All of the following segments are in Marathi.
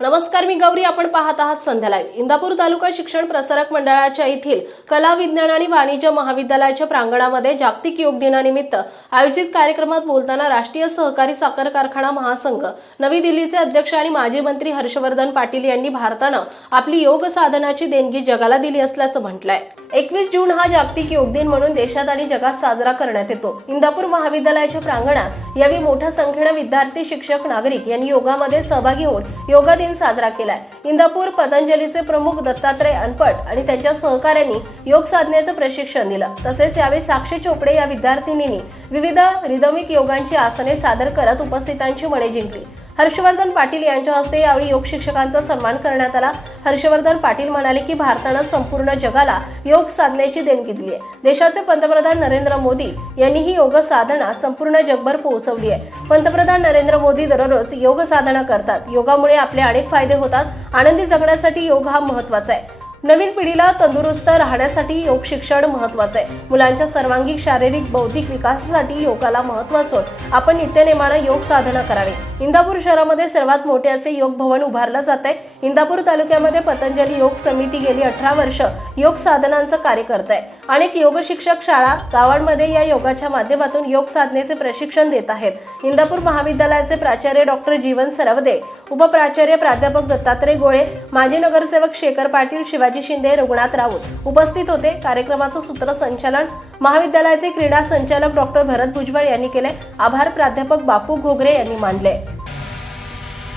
नमस्कार मी गौरी. आपण पाहत आहात संध्या लाईव्ह. इंदापूर तालुका शिक्षण प्रसारक मंडळाच्या येथील कला विज्ञान आणि वाणिज्य महाविद्यालयाच्या प्रांगणामध्ये जागतिक योग दिनानिमित्त आयोजित कार्यक्रमात बोलताना राष्ट्रीय सहकारी साखर कारखाना महासंघ नवी दिल्लीचे अध्यक्ष आणि माजी मंत्री हर्षवर्धन पाटील यांनी भारतानं आपली योग साधनाची देणगी जगाला दिली असल्याचं म्हटलंय. एकवीस जून हा जागतिक योग दिन म्हणून देशात आणि जगात साजरा करण्यात येतो. इंदापूर महाविद्यालयाच्या प्रांगणात यावेळी मोठ्या संख्येनं विद्यार्थी शिक्षक नागरिक यांनी योगामध्ये सहभागी होऊन योगा दिन साजरा केलाय. इंदापूर पतंजलीचे प्रमुख दत्तात्रय अनपट आणि त्यांच्या सहकाऱ्यांनी योग साधनेचं प्रशिक्षण दिलं. तसेच यावेळी साक्षी चोपडे या विद्यार्थिनींनी विविध रिदमिक योगांची आसने सादर करत उपस्थितांची मने जिंकली. हर्षवर्धन पाटील यांच्या हस्ते यावेळी योग शिक्षकांचा सन्मान करण्यात आला. हर्षवर्धन पाटील म्हणाले की भारतानं संपूर्ण जगाला योग साधण्याची देणगी दिली आहे. देशाचे पंतप्रधान नरेंद्र मोदी यांनी ही योग साधना संपूर्ण जगभर पोहोचवली आहे. पंतप्रधान नरेंद्र मोदी दररोज योग साधना करतात. योगामुळे आपले अनेक फायदे होतात. आनंदी जगण्यासाठी योग हा महत्त्वाचा आहे. नवीन पिढीला तंदुरुस्त राहण्यासाठी योग शिक्षण महत्वाचं आहे. मुलांच्या सर्वांगीण शारीरिक बौद्धिक विकासासाठी योगाला महत्त्व असून आपण नित्यनेमानं योग साधना करावी. इंदापूर शहरामध्ये सर्वात मोठे असे योग भवन उभारलं जात आहे. इंदापूर तालुक्यामध्ये पतंजली योग समिती गेली अठरा वर्ष योग साधनांचं कार्य करत आहे. अनेक योग शिक्षक शाळा गावांमध्ये या योगाच्या माध्यमातून योग साधनेचे प्रशिक्षण देत आहेत. इंदापूर महाविद्यालयाचे प्राचार्य डॉक्टर जीवन सरवदे उपप्राचार्य प्राध्यापक दत्तात्रय गोळे माजी नगरसेवक शेखर पाटील शिवाजी शिंदे रघुनाथ राऊत उपस्थित होते. कार्यक्रमाचं सूत्रसंचालन महाविद्यालयाचे क्रीडा संचालक डॉक्टर भरत भुजबळ यांनी केले. आभार प्राध्यापक बापू घोगरे यांनी मानले.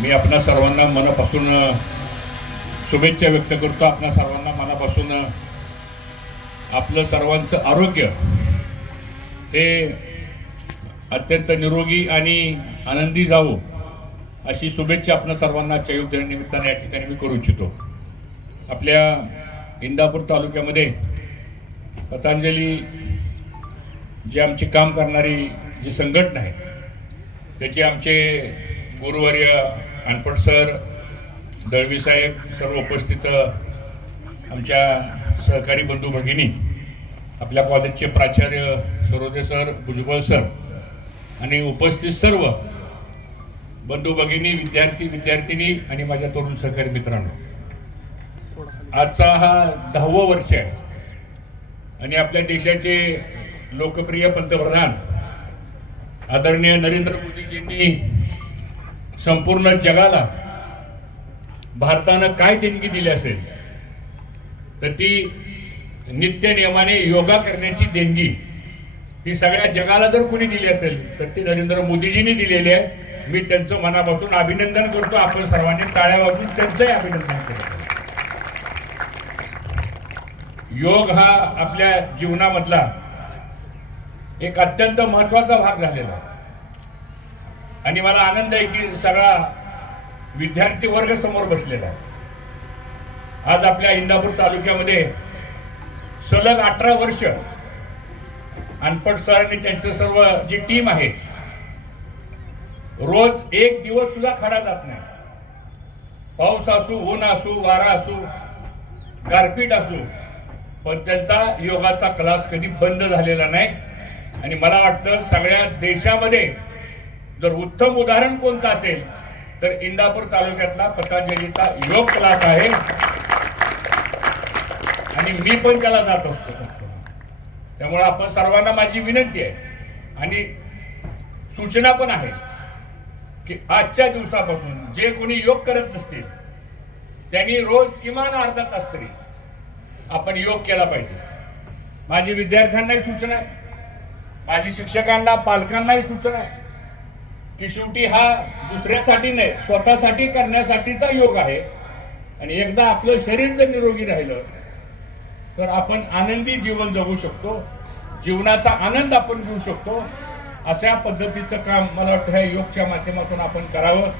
मी आपल्या सर्वांना मनापासून शुभेच्छा व्यक्त करतो. आपल्या सर्वांना मनापासून आपलं सर्वांचं आरोग्य हे अत्यंत निरोगी आणि आनंदी जावो अशी शुभेच्छा आपण सर्वांना आजच्या योग दिनानिमित्ताने या ठिकाणी मी करू इच्छितो. आपल्या इंदापूर तालुक्यामध्ये पतंजली जे आमचे काम करणारी जी संघटना आहे त्याचे आमचे गुरुवर्य अनपट सर दळवी साहेब सर्व उपस्थित आमच्या सहकारी बंधू भगिनी आपल्या कॉलेजचे प्राचार्य सरोदे सर भुजबळ सर आणि उपस्थित सर्व बंधू भगिनी विद्यार्थी विद्यार्थिनी आणि माझ्या तरुण सहकारी मित्रांनो. आजचा हा दहावं वर्ष आहे आणि आपल्या देशाचे लोकप्रिय पंतप्रधान आदरणीय नरेंद्र मोदीजींनी संपूर्ण जगाला भारतानं काय देणगी दिली असेल तर ती नित्य नियमाने योगा करण्याची देणगी. ही सगळ्या जगाला जर कोणी दिली असेल तर ती नरेंद्र मोदीजींनी दिलेली आहे. मी त्यांचं मनापासून अभिनंदन करतो. आपण सर्वांनी टाळ्या वाजून त्यांचंही अभिनंदन करतो योग हा आपल्या जीवनामधला एक अत्यंत महत्त्वाचा भाग झालेला आणि मला आनंद आहे की सगळा विद्यार्थी वर्ग समोर बसलेला आहे. आज आपल्या इंदापूर तालुक्यामध्ये सलग अठरा वर्ष अनपट सरांनी त्यांचं सर्व जी टीम आहे रोज एक दिवस सुद्धा खडा जात नाही. पाऊस असू ऊन असू वारा असू गारपीट असू पण त्यांचा योगाचा क्लास कधी बंद झालेला नाही. आणि मला वाटतं सगळ्या देशामध्ये जर उत्तम उदाहरण कोणतं असेल तर इंदापूर तालुक्यातला पतंजलीचा योग क्लास आहे. आणि मी पण त्याला जात असतो त्यामुळे आपण सर्वांना माझी विनंती आहे. आणि सूचना पण आहे की आजच्या दिवसापासून जे कोणी योग करत नसतील त्यांनी रोज किमान अर्धा तास तरी आपण योग केला पाहिजे. माझी विद्यार्थ्यांनाही सूचना आहे. माझी शिक्षकांना पालकांनाही सूचना आहे की शेवटी हा दुसऱ्यासाठी नाही स्वतःसाठी करण्यासाठीचा योग आहे. आणि एकदा आपलं शरीर जर निरोगी राहिलं तर आपण आनंदी जीवन जगू शकतो. जीवनाचा आनंद आपण घेऊ शकतो. अशा पद्धतीचं काम मला वाटतं ह्या योगच्या माध्यमातून आपण करावं.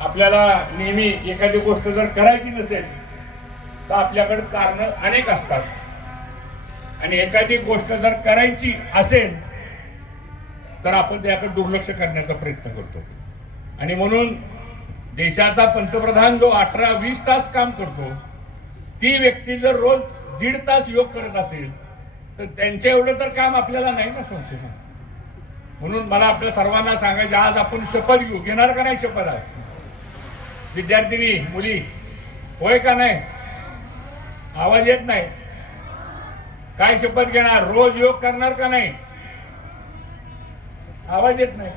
आपल्याला नेहमी एखादी गोष्ट जर करायची नसेल तर आपल्याकडे कारण अनेक असतात. आणि एखादी गोष्ट जर करायची असेल तर आपण त्याकडे दुर्लक्ष करण्याचा प्रयत्न करतो. आणि म्हणून देशाचा पंतप्रधान जो अठरा वीस तास काम करतो ती व्यक्ती जर रोज दीड तास योग करत असेल तर त्यांच्या एवढं तर काम आपल्याला नाही ना सांगतो म्हणून मला आपल्या सर्वांना सांगायचं आज आपण शपथ घेऊ. घेणार का नाही शपथ आहे विद्यार्थिनी मुली होय का नाही? आवाज येत नाही. काय शपथ घेणार? रोज योग करणार का नाही? आवाज येत नाही.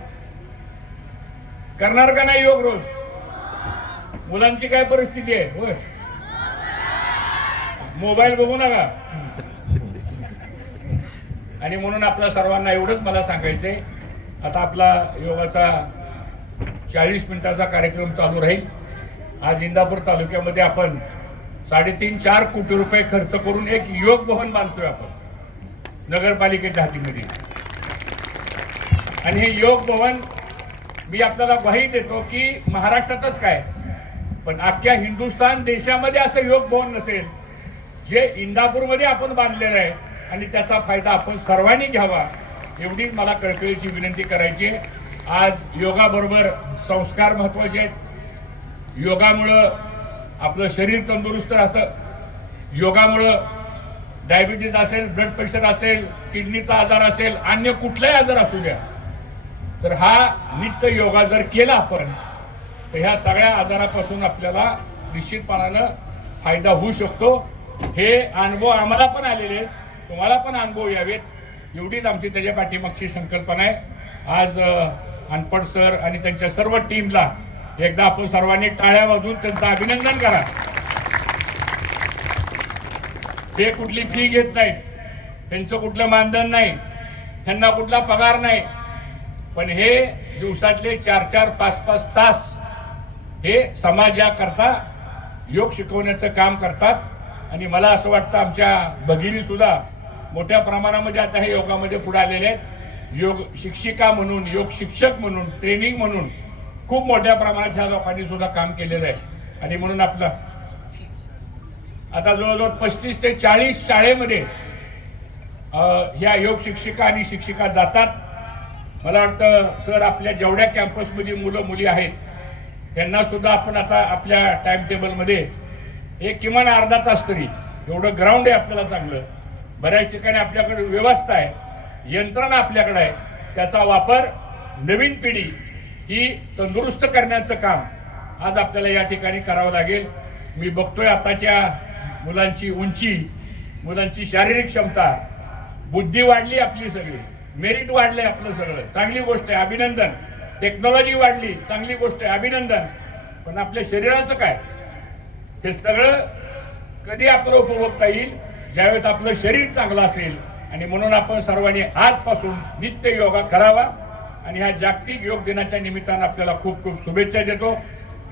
करणार का नाही योग रोज? मुलांची काय परिस्थिती आहे? होय. मोबाईल बघू नका. आणि म्हणून आपल्या सर्वांना एवढंच मला सांगायचंय. आता आपला योगाचा चाळीस मिनिटाचा कार्यक्रम चालू राहील. आज इंदापूर तालुक्यामध्ये आपण साडेतीन चार कोटी रुपये खर्च करून एक योग भवन बांधतोय आपण. नगरपालिकेच्या हातीमध्ये. आणि हे योग भवन मी आपल्याला ग्वाही देतो की महाराष्ट्रातच काय पण अख्ख्या हिंदुस्थान देशामध्ये असं योग भवन नसेल. जे इंदापूरमध्ये आपण बांधलेलं आहे आणि त्याचा फायदा आपण सर्वांनी घ्यावा एवढीच मला कळकळीची विनंती करायची आहे. आज योगाबरोबर संस्कार महत्त्वाचे आहेत. योगामुळं आपलं शरीर तंदुरुस्त राहतं. योगामुळं डायबिटीज असेल ब्लड प्रेशर असेल किडनीचा आजार असेल अन्य कुठलाही आजार असू द्या. तर हा नित्य योगा जर केला आपण तर ह्या सगळ्या आजारापासून आपल्याला निश्चितपणानं फायदा होऊ शकतो. हे अनुभव आम्हाला पण आलेले आहेत. तुम्हाला पण अनुभव यावेत. एवढीच आमची त्याच्या पाठीमागची संकल्पना आहे. आज अनपड सर आणि त्यांच्या सर्व टीमला एकदा आपण सर्वांनी टाळ्या वाजून त्यांचं अभिनंदन करा. ते कुठली फी घेत नाहीत. त्यांचं कुठलं मानधन नाही. त्यांना कुठला पगार नाही. पण हे दिवसातले चार चार पाच पाच तास हे समाजाकरता योग शिकवण्याचं काम करतात. आणि मला असं वाटतं आमच्या भगिनी सुद्धा मोठ्या प्रमाणामध्ये आता हे योगामध्ये पुढे आलेले आहेत. योग शिक्षिका म्हणून योग शिक्षक म्हणून ट्रेनिंग म्हणून खूप मोठ्या प्रमाणात ह्या लोकांनी सुद्धा काम केलेलं आहे. आणि म्हणून आपलं आता जवळजवळ पस्तीस ते चाळीस शाळेमध्ये ह्या योग शिक्षिका आणि शिक्षिका जातात. मला वाटतं सर आपल्या जेवढ्या कॅम्पसमध्ये मुलं मुली आहेत त्यांना सुद्धा आपण आता आपल्या टाइम टेबलमध्ये एक किमान अर्धा तास तरी एवढं ग्राउंड आहे आपल्याला चांगलं. बऱ्याच ठिकाणी आपल्याकडे व्यवस्था आहे. यंत्रणा आपल्याकडे आहे. त्याचा वापर नवीन पिढी ही तंदुरुस्त करण्याचं काम आज आपल्याला या ठिकाणी करावं लागेल. मी बघतोय आताच्या मुलांची उंची मुलांची शारीरिक क्षमता बुद्धी वाढली आपली सगळी. मेरिट वाढलंय आपलं सगळं. चांगली गोष्ट आहे. अभिनंदन. टेक्नॉलॉजी वाढली. चांगली गोष्ट आहे. अभिनंदन. पण आपल्या शरीराचं काय? हे सगळं कधी आपलं उपभोगता येईल? ज्यावेळेस आपलं शरीर चांगलं असेल. आणि म्हणून आपण सर्वांनी आजपासून नित्य योगा करावा. आणि ह्या जागतिक योग दिनाच्या निमित्तानं आपल्याला खूप खूप शुभेच्छा देतो.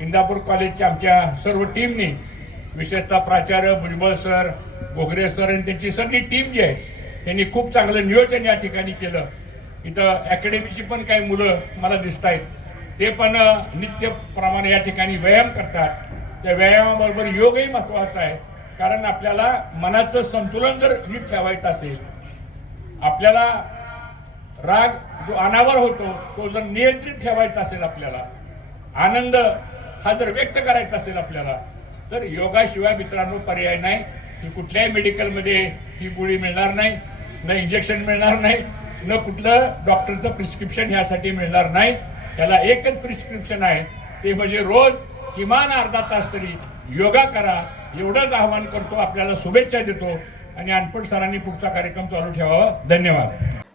इंदापूर कॉलेजच्या आमच्या सर्व टीमनी विशेषतः प्राचार्य भुजबळ सर गोगरे सर आणि त्यांची सगळी टीम जी आहे त्यांनी खूप चांगलं नियोजन या ठिकाणी केलं. इथं अकॅडमीची पण काही मुलं मला दिसत आहेत ते पण नित्यप्रमाणे या ठिकाणी व्यायाम करतात. त्या व्यायामाबरोबर योगही महत्त्वाचा आहे. कारण आपल्याला मनाचं संतुलन जर नीट ठेवायचं असेल आपल्याला राग जो अनावर होतो तो जर नियंत्रित ठेवायचा असेल आपल्याला आनंद हा जर व्यक्त करायचा असेल आपल्याला तर योगाशिवाय मित्रांनो पर्याय नाही. ही कुठल्याही मेडिकलमध्ये ही गोळी मिळणार नाही न इंजेक्शन मिळणार नाही न कुठलं डॉक्टरचं प्रिस्क्रिप्शन ह्यासाठी मिळणार नाही. त्याला एकच प्रिस्क्रिप्शन आहे ते म्हणजे रोज किमान अर्धा तास तरी योगा करा. एवढंच आवाहन करतो. आपल्याला शुभेच्छा देतो. आणि अनपड सरांनी पुढचा कार्यक्रम चालू ठेवावा. धन्यवाद.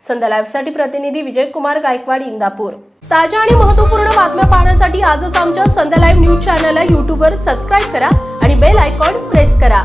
संध्या लाईव्हसाठी प्रतिनिधी विजय कुमार गायकवाड इंदापूर. ताज्या आणि महत्त्वपूर्ण बातम्या पाहण्यासाठी आजच आमच्या संध्या लाईव्ह न्यूज चॅनलला यूट्यूबवर सबस्क्राईब करा आणि बेल आयकॉन प्रेस करा.